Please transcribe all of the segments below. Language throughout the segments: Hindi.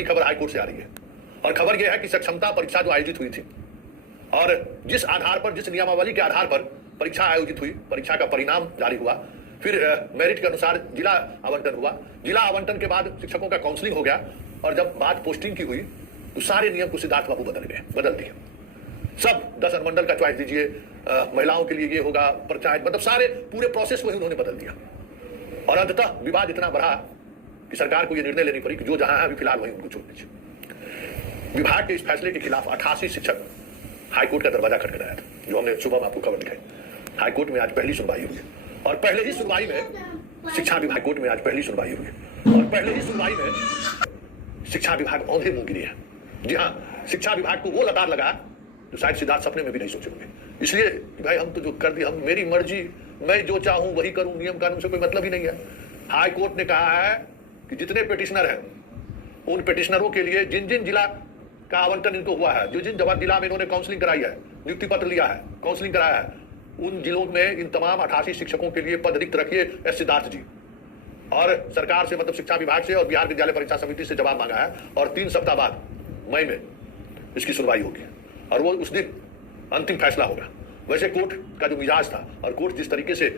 बड़ी खबर हाईकोर्ट से आ रही है, और खबर यह है कि सक्षमता परीक्षा जो आयोजित हुई थी और जिस आधार पर, जिस नियमावली के आधार पर परीक्षा आयोजित हुई, परीक्षा का परिणाम जारी हुआ, फिर मेरिट के अनुसार जिला आवंटन हुआ, जिला आवंटन के बाद शिक्षकों का काउंसलिंग हो गया, और जब बात पोस्टिंग की हुई तो सारे नियम को सिद्धार्थ बाबू बदल दिए। सब 10 अनुमंडल का चॉइस दीजिए, महिलाओं के लिए ये होगा पंचायत, मतलब सारे पूरे प्रोसेस को ही उन्होंने बदल दिया। और अंततः विवाद इतना बढ़ा कि सरकार को यह निर्णय लेनी पड़ी कि जो जहां है अभी फिलहाल वहीं उनको छोड़ दीजिए। विभाग के इस फैसले के खिलाफ 88 शिक्षक हाईकोर्ट का दरवाजा खटखटाया था, जो हमने सुबह में आपको खबर दिखाई। हाईकोर्ट में आज पहली सुनवाई हुई, और पहले ही सुनवाई में शिक्षा विभाग, हाईकोर्ट में आज पहली सुनवाई हुई, और पहले ही सुनवाई में शिक्षा विभाग औंधे मुंह गिरे हैं। जी हाँ, शिक्षा विभाग को वो लतार लगा जो शायद सिद्धार्थ सपने में भी नहीं सोचे होंगे। इसलिए भाई हम तो जो कर दिए, हम मेरी मर्जी, मैं जो चाहूं वही करूं, नियम कानून से कोई मतलब ही नहीं है। हाई कोर्ट ने कहा है कि जितने पिटिशनर हैं उन पिटिशनरों के लिए जिन जिन जिला का आवंटन इनको हुआ है, जो जिन जिला में इन्होंने काउंसलिंग कराई है, नियुक्ति पत्र लिया है, काउंसलिंग कराया है, उन जिलों में इन तमाम 88 शिक्षकों के लिए पद रिक्त रखिए एस सिद्धार्थ जी। और सरकार से, मतलब शिक्षा विभाग से और बिहार विद्यालय परीक्षा समिति से जवाब मांगा है, और 3 सप्ताह बाद मई में इसकी सुनवाई होगी, और वो उस दिन अंतिम फैसला होगा। वैसे कोर्ट का जो मिजाज था, और कोर्ट जिस तरीके से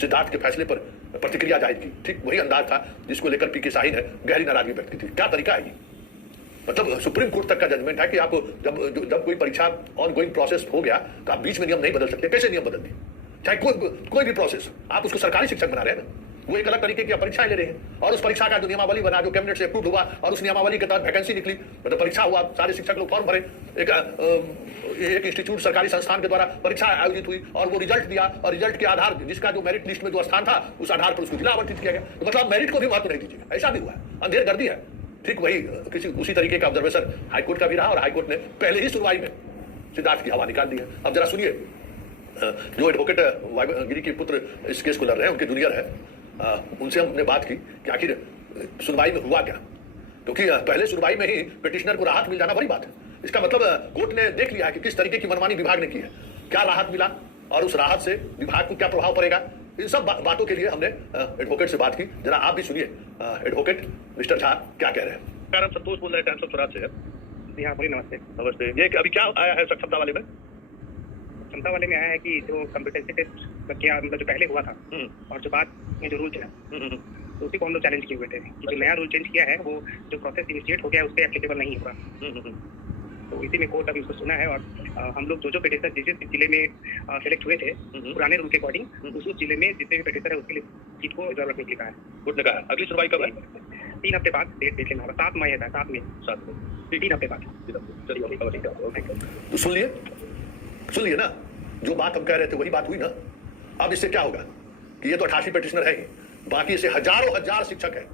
सिद्धार्थ के फैसले पर प्रतिक्रिया जाहिर की, ठीक वही अंदाज था जिसको लेकर पीके शाही ने गहरी नाराजगी व्यक्त की थी। क्या तरीका है ये? मतलब सुप्रीम कोर्ट तक का जजमेंट है कि आप जब कोई परीक्षा ऑन गोइंग प्रोसेस हो गया तो आप बीच में नियम नहीं बदल सकते। कैसे नियम बदल दिए? चाहे कोई भी प्रोसेस, आप उसको सरकारी शिक्षक बना रहे हैं ना, वो एक अलग तरीके की परीक्षाएं ले रहे हैं, और उस परीक्षा का जो नियमावली बना, जो कैबिनेट से अप्रूव हुआ, और उस नियमावली के तहत वैकेंसी निकली, मतलब परीक्षा हुआ, सारे शिक्षक लोग फॉर्म भरे, एक इंस्टीट्यूट सरकारी संस्थान के द्वारा परीक्षा आयोजित हुई, और वो रिजल्ट दिया, और रिजल्ट के आधार जिसका जो मेरिट लिस्ट में जो स्थान था उस आधार पर उसको जिला आवंटित किया गया। तो मतलब मेरिट को भी महत्व नहीं दीजिएगा, ऐसा भी हुआ है, अंधेर गर्दी है। ठीक वही उसी तरीके का ऑब्जर्वेशन हाईकोर्ट का भी रहा, और हाईकोर्ट ने पहले ही सुनवाई में सिद्धार्थ की हवा निकाल दी है। अब जरा सुनिए, जो एडवोकेट गिरी के पुत्र इस केस को लड़ रहे हैं, उनके जूनियर है, उनसे हमने बात की कि आखिर सुनवाई में हुआ क्या, क्योंकि पहले सुनवाई में ही पिटिशनर को राहत मिल जाना बड़ी बात है। इसका मतलब कोर्ट ने देख लिया है कि किस तरीके की मनमानी विभाग ने की है, क्या राहत मिला, और उस राहत से विभाग को क्या प्रभाव पड़ेगा। इन सब बातों के लिए हमने एडवोकेट से बात की। जरा आप भी सुनिए एडवोकेट मिस्टर झा क्या कह रहे हैं। संतोष बोल रहे हैं, टाइम्स ऑफ स्वराज से। जी हाँ, बोलिए। नमस्ते। नमस्ते। ये अभी क्या आया है सक्षमता वाले में? क्षमता वाले में आया है कि जो कॉम्पिटेंसी टेस्ट किया, मतलब जो पहले हुआ था, और जो बाद में जो रूल चला, तो उसी को हम लोग चैलेंज किए हुए थे कि जो नया रूल चेंज किया है वो जो प्रोसेस इनिशिएट हो गया है उस पर एप्लीकेबल नहीं होगा। तो इसी में कोर्ट अभी उसको सुना है, और हम लोग जो पिटिशनर जिस जिले में सेलेक्ट हुए थे पुराने रूल के अकॉर्डिंग, उस जिले में जितने भी पिटिशनर है उसके लिए सीट को रिजर्व रखने के लिए कहा है। कोर्ट ने कहा अगली सुनवाई कब है? 3 हफ्ते बाद डेट देख लेना होगा। 7 मई है, 7 मई, 3 हफ्ते बाद। तो सुन लिए ना, जो बात हम कह रहे थे वही बात हुई ना। अब इससे क्या होगा कि ये तो 88 पिटिशनर है ही, बाकी ऐसे हजारों हजार शिक्षक हैं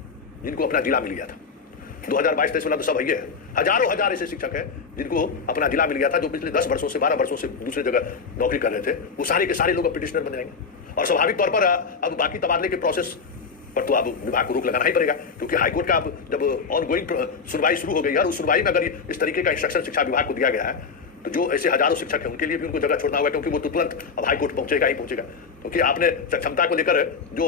जिनको अपना जिला मिल गया था। 2022-23 वाला तो सब है, हजारों हजार ऐसे शिक्षक हैं जिनको अपना जिला मिल गया था, जो पिछले 10 वर्षों से 12 वर्षों से दूसरे जगह नौकरी कर रहे थे। वो सारे के सारे लोग अब पिटिशनर बन जाएंगे, और स्वाभाविक तौर पर अब बाकी तबादले के प्रोसेस पर तो अब विभाग को रोक लगाना ही पड़ेगा, क्योंकि हाईकोर्ट का अब जब ऑन गोइंग सुनवाई शुरू हो गई है, और उस सुनवाई में अगर इस तरीके का इंस्ट्रक्शन शिक्षा विभाग को दिया गया है, तो जो ऐसे हजारों शिक्षक हैं उनके लिए भी उनको जगह छोड़ना होगा, क्योंकि वो तो तुरंत अब हाईकोर्ट पहुंचेगा ही पहुंचेगा। क्योंकि आपने सक्षमता को लेकर जो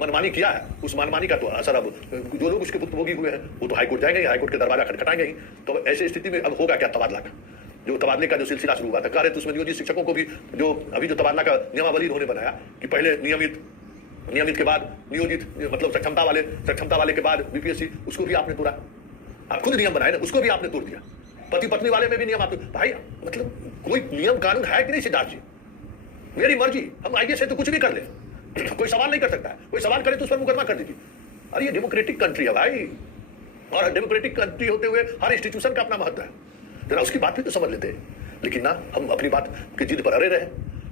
मनमानी किया है, उस मनमानी का तो असर अब जो लोग उसके भुक्तभोगी हुए हैं वो तो हाईकोर्ट जाएंगे ही, हाईकोर्ट के दरवाजा खटखटाएंगे ही। तो ऐसी स्थिति में अब होगा क्या? तबादला का जो तबादले का जो सिलसिला शुरू हुआ था, कह रहे थे उसमें नियोजित शिक्षकों को भी, जो अभी जो तबादला का नियमावली उन्होंने बनाया कि पहले नियमित के बाद नियोजित, मतलब सक्षमता वाले के बाद बीपीएससी, उसको भी आपने तोड़ा। आप खुद नियम बनाए ना, उसको भी आपने तोड़ दिया। पति पत्नी वाले में भी नियम आप, भाई मतलब कोई नियम कानून है कि नहीं सिद्धार्थ जी? मेरी मर्जी, हम आईएएस है तो कुछ भी कर ले, कोई सवाल नहीं कर सकता है। कोई सवाल करे तो उस पर मुकदमा कर दीजिए। अरे ये डेमोक्रेटिक कंट्री है भाई, और डेमोक्रेटिक कंट्री होते हुए हर इंस्टीट्यूशन का अपना महत्व है। जरा उसकी बात भी तो समझ लेते हैं, लेकिन ना हम अपनी बात की जिद पर अड़े रहे।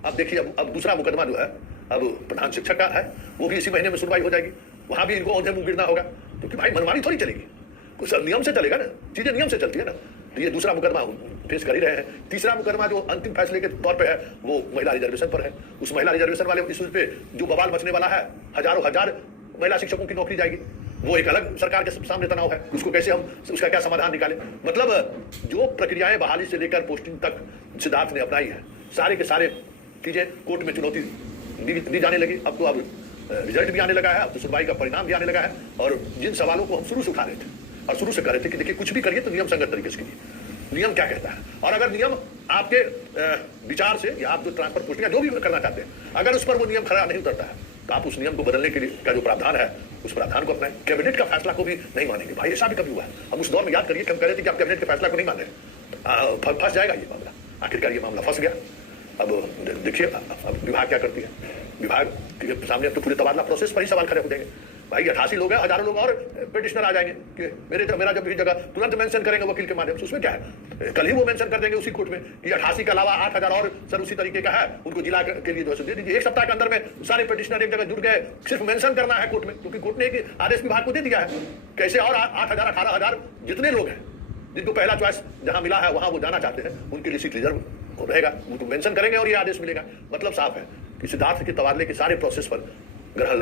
अब देखिए, अब दूसरा मुकदमा जो है अब प्रधान शिक्षक का है, वो भी इसी महीने में सुनवाई हो जाएगी। वहां भी इनको औंधे मुंह गिरना होगा, क्योंकि भाई मनमानी थोड़ी चलेगी, कुछ नियम से चलेगा ना, चीजें नियम से चलती है ना। तो ये दूसरा मुकदमा फेस कर ही रहे हैं। तीसरा मुकदमा जो अंतिम फैसले के तौर पे है वो महिला रिजर्वेशन पर है। उस महिला रिजर्वेशन वाले इशू पे जो बवाल मचने वाला है, हजारों हजार महिला शिक्षकों की नौकरी जाएगी, वो एक अलग सरकार के सामने तनाव है। उसको कैसे हम, उसका क्या समाधान निकालें? मतलब जो प्रक्रियाएं बहाली से लेकर पोस्टिंग तक सिद्धार्थ ने अपनाई है, सारे के सारे चीजें कोर्ट में चुनौती दी जाने लगी। अब तो रिजल्ट भी आने लगा है, अब तो सुनवाई का परिणाम भी आने लगा है, और जिन सवालों को हम शुरू से उठा रहे थे और शुरू से कह रहे थे कि देखिए कुछ भी करिए तो नियम संगत तरीके से कीजिए, नियम क्या कहता है। और अगर नियम आपके विचार से या आप जो ट्रांसफर पोस्टिंग जो भी करना चाहते हैं, अगर उस पर वो नियम खरा नहीं उतरता है तो आप उस नियम को बदलने के लिए का जो प्रावधान है उस प्रावधान को अपनाएं। कैबिनेट का फैसला को भी नहीं मानेंगे। भाई ऐसा भी कभी हुआ है, हम उस दौर में याद करिए कि हम कह रहे थे कि आप कैबिनेट के फैसला को नहीं मान रहे, फंस जाएगा ये मामला। आखिरकार ये मामला फंस गया। अब देखिए अब विभाग क्या करती है, विभाग के सामने अब तो पूरे तबादला प्रोसेस पर ही सवाल खड़े हो जाएंगे। भाई 88 लोग हैं, हजारों लोग और पिटिशनर आ जाएंगे कि मेरा जब भी जगह तुरंत मेंशन करेंगे वकील के माध्यम से। उसमें क्या है, कल ही वो मेंशन कर देंगे उसी कोर्ट में कि 88 के अलावा 8000 और सर उसी तरीके का है, उनको जिला के लिए जो है दे दीजिए। एक सप्ताह के अंदर में सारे पिटिशनर एक जगह जुड़ गए, सिर्फ मेंशन करना है कोर्ट में, क्योंकि कोर्ट ने एक आदेश विभाग को दे दिया है। कैसे और 8000 18000 जितने लोग हैं जिनको पहला चॉइस जहां मिला है वहां वो जाना चाहते हैं, उनके लिए सीट रिजर्व रहेगा, उनको मेंशन करेंगे और ये आदेश मिलेगा। मतलब साफ है कि सिद्धार्थ के तबादले के सारे प्रोसेस पर ग्रहण